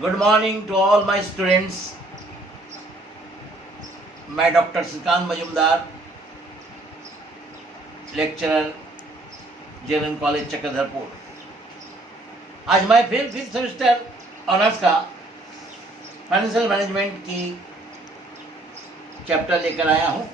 Good morning to all my students. मैं doctor Shrikant Majumdar, lecturer JLN college Chakradharpur. आज मैं फिर फिफ्थ सेमेस्टर ऑनर्स का फाइनेंशियल मैनेजमेंट की चैप्टर लेकर आया हूँ।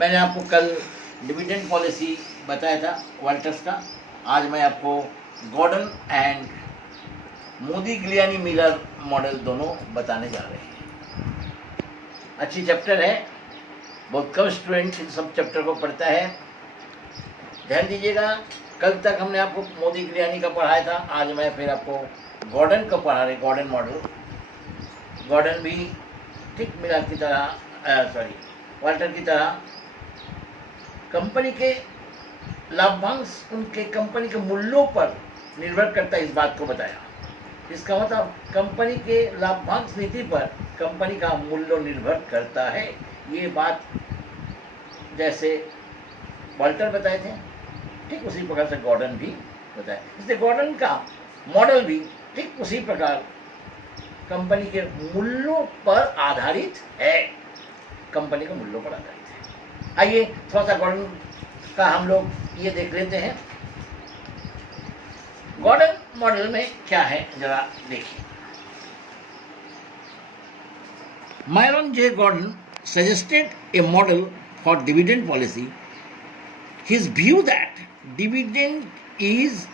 मैंने आपको कल डिविडेंड पॉलिसी बताया था वाल्टर्स का। आज मैं आपको Gordon and Modigliani Miller model दोनों बताने जा रहे हैं। अच्छी चैप्टर है, बहुत कम स्टूडेंट इन सब चैप्टर को पढ़ता है। ध्यान दीजिएगा, कल तक हमने आपको मोदी गिलियानी का पढ़ाया था, आज मैं फिर आपको गॉर्डन का पढ़ा रहे। गॉर्डन मॉडल, गॉर्डन भी ठीक मिलर की तरह वाल्टर की तरह कंपनी के लाभांश उनके कंपनी के मूल्यों पर निर्भर करता है, इस बात को बताया। इसका मतलब कंपनी के लाभांश नीति पर कंपनी का मूल्य निर्भर करता है। ये बात जैसे वाल्टर बताए थे, ठीक उसी प्रकार से गॉर्डन भी बताया। इसलिए गॉर्डन का मॉडल भी ठीक उसी प्रकार कंपनी के मूल्यों पर आधारित है। कंपनी के मूल्यों पर आधारित है। आइए थोड़ा सा गॉर्डन का हम लोग ये देख लेते हैं। गॉर्डन मॉडल में क्या है जरा देखिए। Myron J Gordon suggested a model for dividend policy. His view that dividend is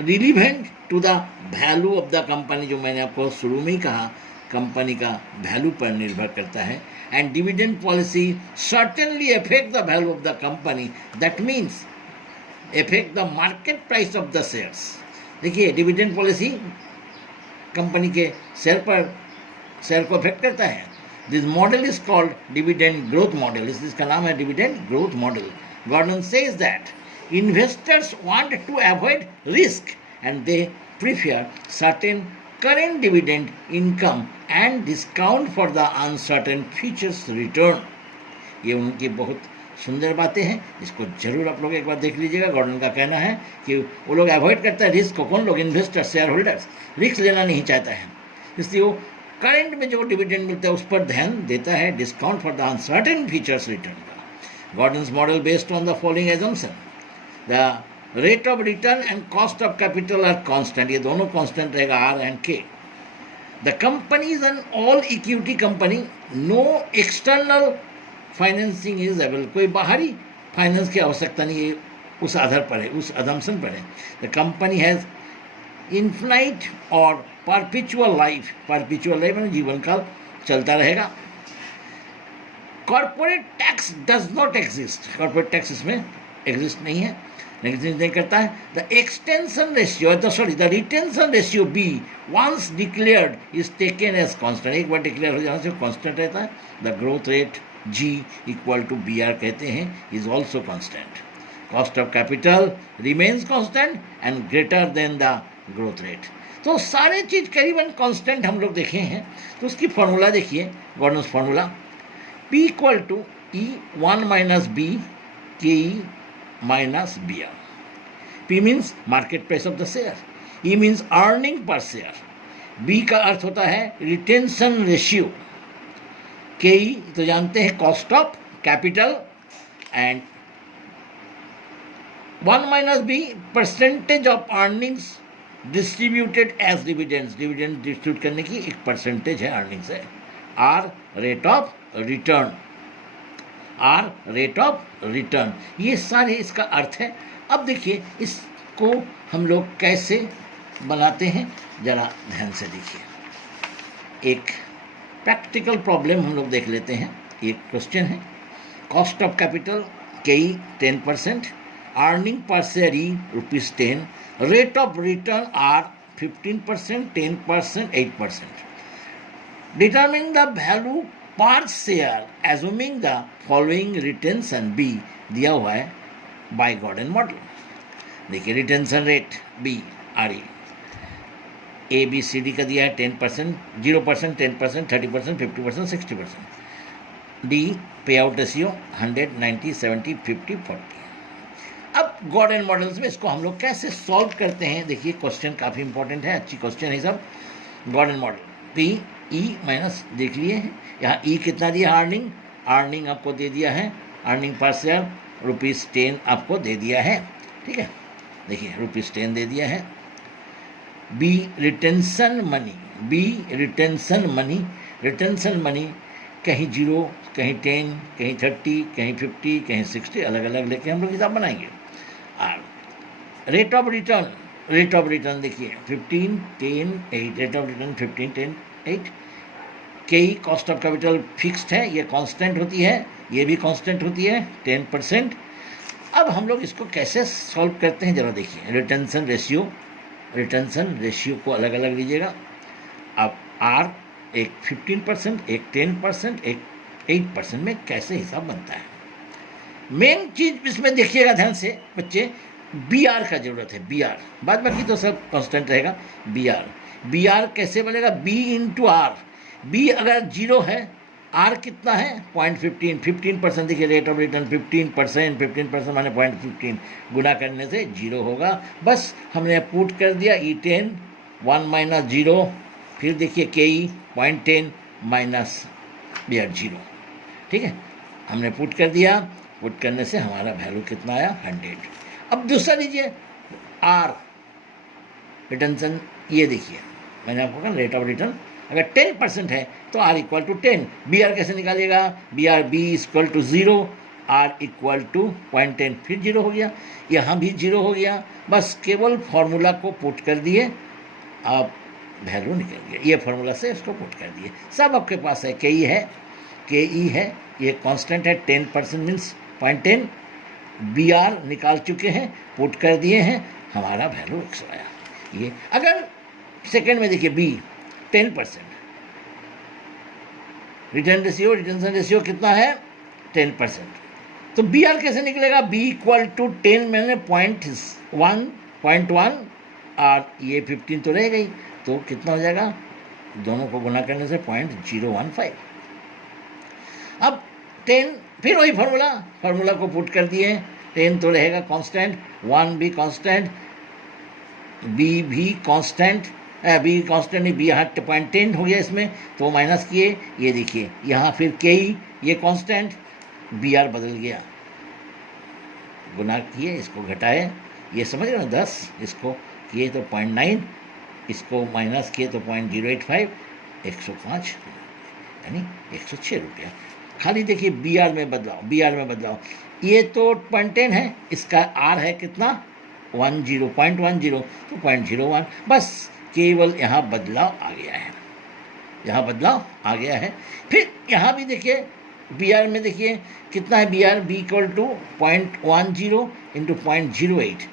relevant to the value of the company, जो मैंने आपको शुरू में ही कहा, कंपनी का वैल्यू पर निर्भर करता है। And dividend policy certainly affect the value of the company. That means affect the market price of the shares. देखिए, डिविडेंड पॉलिसी कंपनी के शेयर को अफेक्ट करता है। This model is called dividend growth model. इसका नाम है dividend growth model. Gordon says that investors want to avoid risk and they prefer certain current dividend income and discount for the uncertain futures return. ये उनकी बहुत सुंदर बातें हैं, इसको जरूर आप लोग एक बार देख लीजिएगा। गॉर्डन का कहना है कि वो लोग अवॉइड करता है रिस्क को। कौन लोग? इन्वेस्टर्स, शेयर होल्डर्स रिस्क लेना नहीं चाहता है, इसलिए वो करंट में जो डिविडेंड मिलता है उस पर ध्यान देता है, discount for the uncertain features return का। Gordon's model based on the following assumption: the rate of return and cost of capital are constant. ये दोनों कांस्टेंट रहेगा, R and K. The company is an all equity company, no external financing is available. कोई बाहरी finance की आवश्यकता नहीं है, उस आधार पर है, उस अदम्पशन पर है। द कंपनी हैज़ इन्फिनाइट और परपिचुअल लाइफ। परपिचुअल लाइफ में जीवन काल चलता रहेगा। Corporate tax does not exist. Corporate tax इसमें एग्जिस्ट नहीं है, एग्जिस्ट नहीं करता है। The extension ratio the retention ratio B once declared is taken as constant. एक बार डिक्लेयर हो जाने से कांस्टेंट रहता है। The growth rate G equal to BR कहते हैं, is also constant. Cost of capital remains constant and greater than the growth rate. तो सारे चीज़ करीबन कॉन्स्टेंट हम लोग देखे हैं। तो उसकी फॉर्मूला देखिए, Gordon's formula P equal to E1 minus B KE minus BR। P means market price of the share, E means earning per share, B का अर्थ होता है रिटेंशन रेशियो, KE तो जानते हैं cost of capital, and 1 minus B percentage of earnings distributed as dividends. Dividend distribute करने की एक percentage है अर्निंग से। R rate of return, R rate of return, ये सारे इसका अर्थ है। अब देखिए इसको हम लोग कैसे बनाते हैं, जरा ध्यान से देखिए। एक प्रैक्टिकल प्रॉब्लम हम लोग देख लेते हैं। एक क्वेश्चन है, cost of capital KE 10%, earning per share E ₹10, rate of return R 15%, 10%, 8%। Determine the value per share assuming the following retention B दिया हुआ है बाय गॉर्डन मॉडल। देखिए retention rate B RE ABCD का दिया है 10%, 0%, 10%, 30%, 50%, 60%। D पे out ratio 100, 90, 70, 50, 40। अब Gordon models में इसको हम लोग कैसे सॉल्व करते हैं, देखिए क्वेश्चन काफ़ी इंपॉर्टेंट है, अच्छी क्वेश्चन है सब। Gordon model P E minus देख लिए हैं, यहाँ ई कितना दिया अर्निंग, अर्निंग आपको दे दिया है, अर्निंग पर शेयर ₹10 आपको दे दिया है, ठीक है, देखिए ₹10 दे दिया है। B retention money, B retention money, retention money कहीं 0 कहीं 10 कहीं 30 कहीं 50 कहीं 60 अलग अलग लेके हम लोग हिसाब बनाएंगे। और rate of return, rate of return देखिए 15 10 8, रेट ऑफ रिटर्न 15 10 8। कई कॉस्ट ऑफ कैपिटल फिक्स्ड है, ये कांस्टेंट होती है, ये भी कांस्टेंट होती है 10%। अब हम लोग इसको कैसे सॉल्व करते हैं जरा देखिए। रिटेंशन रेशियो, रिटेंशन रेशियो को अलग अलग लीजिएगा। अब आर एक 15%, एक 10%, एक 8% में कैसे हिसाब बनता है। मेन चीज इसमें देखिएगा ध्यान से बच्चे, बी आर का जरूरत है, बी आर, बाद बाकी तो सब कांस्टेंट रहेगा। बी आर, बी आर कैसे बनेगा, बी इंटू आर, बी अगर 0 है, आर कितना है 0.15, 15% देखिए रेट ऑफ रिटर्न 15%, 15% माने 0.15 गुना करने से 0 होगा। बस हमने पुट कर दिया E10 1 माइनस 0, फिर देखिए KE 0.10 माइनस BR 0, ठीक है, हमने पुट कर दिया, पुट करने से हमारा वैल्यू कितना आया 100। अब दूसरा लीजिए आर रिटेंशन, ये देखिए मैंने आपको कहा रेट ऑफ रिटर्न अगर 10% है तो R equal to 10, B R कैसे निकालिएगा, B R B equal to 0, R equal to 0.10, फिर 0 हो गया, यहाँ भी 0 हो गया, बस केवल फॉर्मूला को पुट कर दिए, अब वैल्यू निकल गया, ये फॉर्मूला से इसको पुट कर दिए, सब आपके पास है। के ई है, ये कांस्टेंट है 10% मीन्स 0.10, बी आर निकाल चुके हैं, पुट कर दिए हैं, हमारा वैल्यू 100 आया। ये अगर सेकेंड में देखिए B 10%, return ratio, retention ratio कितना है 10%, तो बी आर कैसे निकलेगा, बी इक्वल टू 10 मैंने 0.1 और ये 15 तो रह गई, तो कितना हो जाएगा, दोनों को गुना करने से 0.015। अब 10, फिर वही फार्मूला को पुट कर दिए, 10 तो रहेगा कांस्टेंट, 1 भी कांस्टेंट, बी भी कांस्टेंट, बी कांस्टेंट नहीं, बी यहाँ 0.10 हो गया इसमें, तो माइनस किए, ये देखिए यहाँ फिर के ये कांस्टेंट, बी आर बदल गया, गुना किए, इसको घटाए, ये समझ रहे हो 10, इसको किए तो 0.9, इसको माइनस किए तो 0.085, 105 यानी 106 रुपया। खाली देखिए बी आर में बदलाव, ये तो 0.10 है, इसका आर है कितना 0.10, तो 0.01, बस केवल यहाँ बदलाव आ गया है, फिर यहाँ भी देखिए बी आर में देखिए कितना है, B R B equal to 0.10 into 0.08,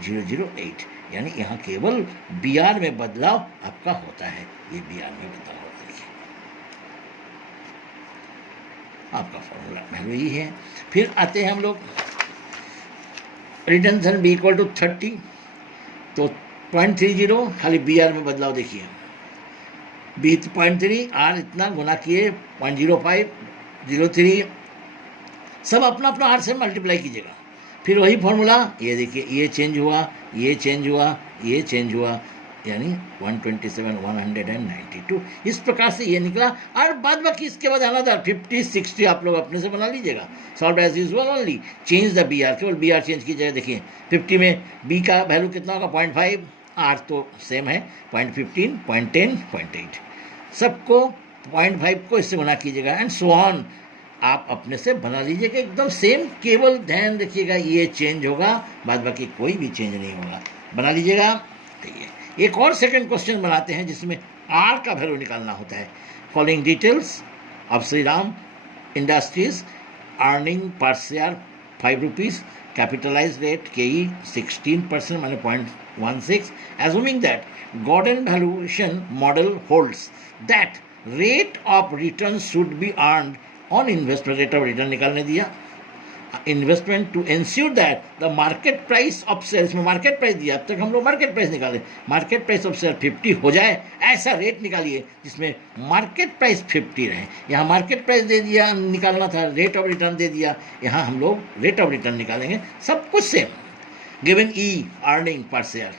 008, यानी यहाँ केवल बी आर में बदलाव आपका होता है, ये बी आर में बदलाव होता है, आपका फॉर्मूला वैल्यू यही है। फिर आते हैं हम लोग रिटेंशन बी इक्वल टू 30, तो 0.30, खाली बी आर में बदलाव देखिए, बी 0.3, आर इतना गुना किए 0.05, 03, सब अपना अपना आर से मल्टीप्लाई कीजिएगा, फिर वही फॉर्मूला, ये देखिए ये चेंज हुआ, यानी 127 192, इस प्रकार से ये निकला। और बाद बाकी इसके बाद अनदर 50 60 आप लोग अपने से बना लीजिएगा, solve as usual, only change the B R, केवल बी आर चेंज कीजिएगा। देखिए 50 में बी का वैल्यू कितना होगा 0.5, आर तो सेम है 0.15 0.10 0.8, सबको 0.5 को इससे बना कीजिएगा एंड सो ऑन, आप अपने से बना लीजिएगा एकदम सेम, केवल ध्यान रखिएगा ये चेंज होगा, बाद बाकी कोई भी चेंज नहीं होगा, बना लीजिएगा। एक और सेकंड क्वेश्चन बनाते हैं जिसमें आर का वैल्यू निकालना होता है। Following details of Shriram industries, earning per share 5 rupees, capitalise rate KE 16% माने 0.16, assuming that Gordon valuation model holds that rate of return should be earned on investment, rate of return निकालने दिया, investment to insure that the market price of share, इसमें market price दिया, अब तक हम लोग market price निकाले, market price of share 50 हो जाए, ऐसा रेट निकालिए जिसमें मार्केट प्राइस 50 रहे। यहाँ मार्केट प्राइस दे दिया, निकालना था, रेट ऑफ रिटर्न दे दिया, यहाँ हम लोग रेट ऑफ रिटर्न निकालेंगे, सब कुछ same. Given E earning per share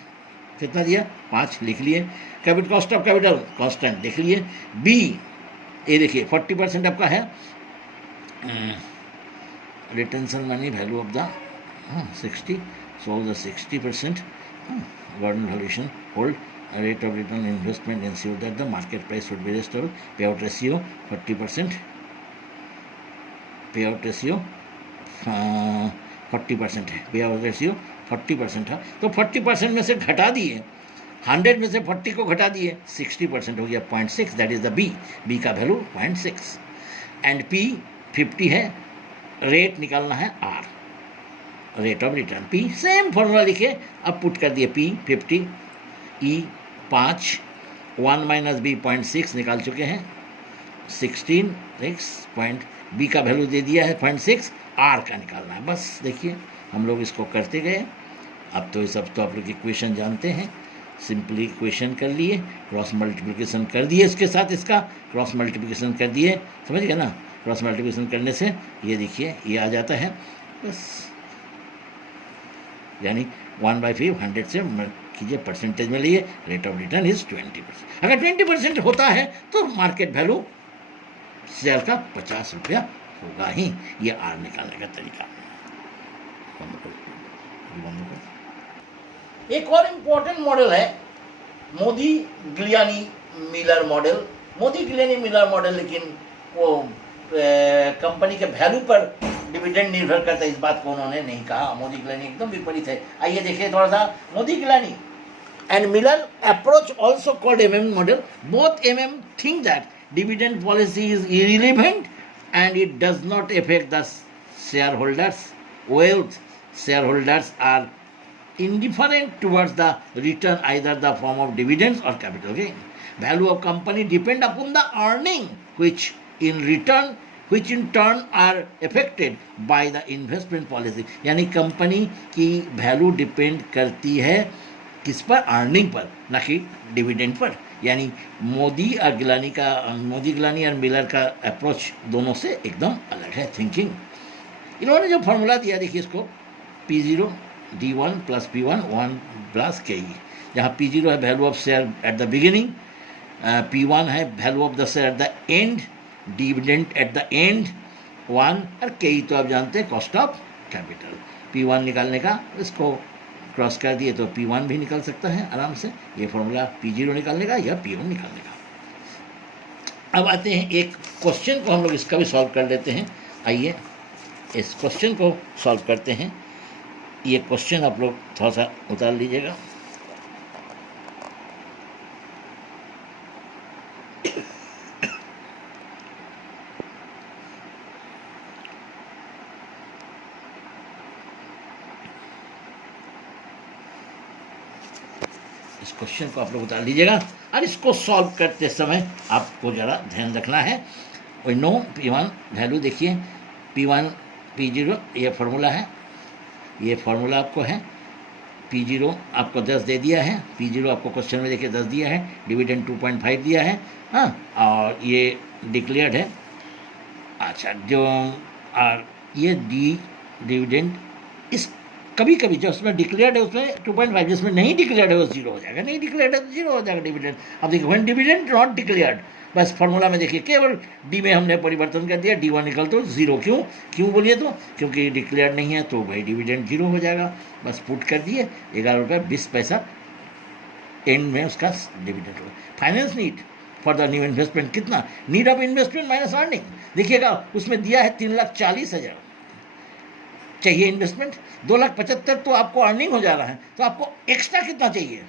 कितना दिया 5 लिख लिए, capital cost of capital constant देख लिए। बी ये देखिए 40% आपका है retention money value of the 60, so the 60% Gordon valuation hold rate of return investment ensure that the market price should be restored, payout ratio 40%, payout ratio 40% है, payout ratio 40% है, तो 40% में से घटा दिए 100 में से 40 को घटा दिए 60% हो गया 0.6, दैट इज द बी का वैल्यू 0.6 एंड पी 50 है, रेट निकालना है R rate of return P, same formula लिखे अब पुट कर दिए पी 50 ई 5 1 माइनस बी 0.6 निकाल चुके हैं 16 6 पॉइंट बी का वैल्यू दे दिया है 0.6 आर का निकालना है। बस देखिए हम लोग इसको करते गए। अब तो ये सब तो आप लोग इक्वेशन जानते हैं, सिंपली इक्वेशन कर लिए, क्रॉस मल्टीप्लिकेशन कर दिए, इसके साथ इसका क्रॉस मल्टीप्लिकेशन कर दिए, समझ गए ना। क्रॉस मल्टीप्लिकेशन करने से ये देखिए ये आ जाता है बस, यानी 1/5 100 से कीजिए परसेंटेज में लिए, रेट ऑफ रिटर्न इज 20%। अगर 20% होता है तो मार्केट वैल्यू शेयर का 50 रुपया होगा ही। ये आर निकालने का तरीका। एक और इम्पोर्टेंट मॉडल है Modigliani Miller model. Modigliani Miller model लेकिन वो कंपनी के वैल्यू पर डिविडेंड निर्भर करता है, इस बात को उन्होंने नहीं कहा। मोदी गिलानी एकदम विपरीत है। आइए देखिए थोड़ा सा Modigliani and Miller approach also called MM model. Both MM think that dividend policy is irrelevant and it does not affect the shareholders' wealth. Shareholders are indifferent towards the return, either the form of dividends or capital gain. Value of company depend upon the earning, which in turn are affected by the investment policy. यानी company की value depend करती है किस पर, earning per, ना कि dividend per. यानी मोदी गिलानी और मिलर का अप्रोच दोनों से एकदम अलग है थिंकिंग। इन्होंने जो फॉर्मूला दिया देखिए इसको P0 D1 plus P1 1 plus KE, जहाँ P0 है value of share at the beginning, P1 है value of the share at the end, dividend at the end 1, और KE तो आप जानते हैं कॉस्ट ऑफ कैपिटल। P1 निकालने का इसको क्रॉस कर दिए तो P1 भी निकल सकता है आराम से। ये फॉर्मूला P0 निकालने का या P1 निकालने का। अब आते हैं एक क्वेश्चन को हम लोग इसका भी सॉल्व कर लेते हैं। आइए इस क्वेश्चन को सॉल्व करते हैं। ये क्वेश्चन आप लोग थोड़ा सा उतार लीजिएगा। इस क्वेश्चन को आप लोग उतार लीजिएगा और इसको सॉल्व करते समय आपको ज़रा ध्यान रखना है। वही नो P1 वैल्यू देखिए P1 P0 ये फार्मूला है, ये फार्मूला आपको है। P0 आपको 10 दे दिया है, P0 आपको क्वेश्चन में देखिए 10 दिया है, डिविडेंड 2.5 दिया है, हाँ, और ये डिक्लेयर्ड है। अच्छा जो ये डिविडेंड इस कभी कभी जो उसमें डिक्लेयर्ड है उसमें 2.5, जिसमें नहीं डिक्लेयर्ड है वो 0 हो जाएगा, नहीं डिक्लेयर्ड है तो 0 हो जाएगा डिविडेंड। अब देखिए व्हेन डिविडेंड नॉट डिक्लेयर्ड, बस फॉर्मूला में देखिए केवल डी में हमने परिवर्तन कर दिया, D1 निकल तो 0। क्यों बोलिए तो क्योंकि डिक्लेयर्ड नहीं है तो भाई डिविडेंड 0 हो जाएगा। बस पुट कर दिए 11 रुपये 20 पैसा एंड में उसका डिविडेंड होगा। Finance need for the new investment कितना, need of investment minus earning, देखिएगा उसमें दिया है 3,40,000 चाहिए इन्वेस्टमेंट, 2,75,000 तो आपको अर्निंग हो जा रहा है, तो आपको एक्स्ट्रा कितना चाहिए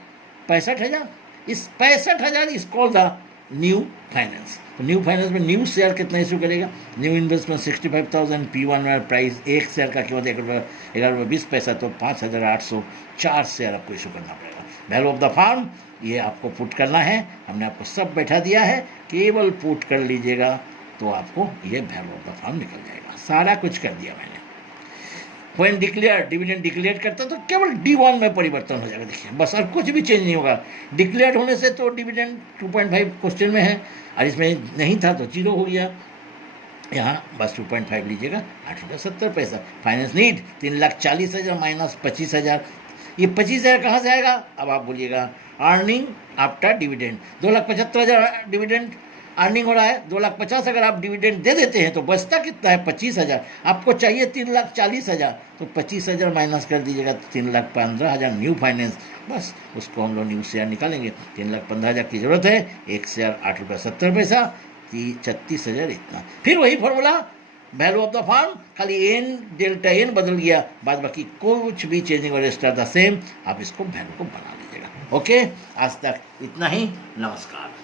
65,000। इस 65,000 is called the new finance. तो न्यू फाइनेंस में न्यू शेयर कितना इशू करेगा, न्यू इन्वेस्टमेंट 65,000, P1 में प्राइस एक शेयर का कीमत 11 रुपये 20 पैसा, तो 5,804 शेयर आपको इशू करना पड़ेगा। वैल्यू ऑफ द फार्म ये आपको पुट करना है, हमने आपको सब बैठा दिया है, केवल पुट कर लीजिएगा तो आपको ये वैल्यू ऑफ द फार्म निकल जाएगा। सारा कुछ कर दिया मैंने। व्हेन डिक्लेयर डिविडेंड डिक्लेयर करता तो केवल D1 में परिवर्तन हो जाएगा, देखिए बस, और कुछ भी चेंज नहीं होगा। डिक्लेयर होने से तो डिविडेंड 2.5 क्वेश्चन में है और इसमें नहीं था तो 0 हो गया, यहाँ बस 2.5 लीजिएगा 8.70 पैसा। फाइनेंस नीड 3,40,000 माइनस 25,000, ये 25,000 कहाँ से आएगा अब आप बोलिएगा। Earning after dividend. 2,75,000 dividend earning हो रहा है, 2,50,000 अगर आप डिविडेंड दे देते हैं तो बचता कितना है? 25,000। आपको चाहिए 3,40,000, तो 25,000 माइनस कर दीजिएगा तो 3,15,000 न्यू फाइनेंस। बस उसको हम लोग न्यू शेयर निकालेंगे। 3,15,000 की जरूरत है, 1 शेयर 8 रुपये 70 पैसा, 36,000 इतना। फिर वही formula, value of the firm, खाली एन डेल्टा एन बदल गया, बाद बाकी कुछ भी चेंजिंग और रेस्ट आर द सेम। आप इसको वैल्यू को बना लीजिएगा। ओके, आज तक इतना ही। नमस्कार।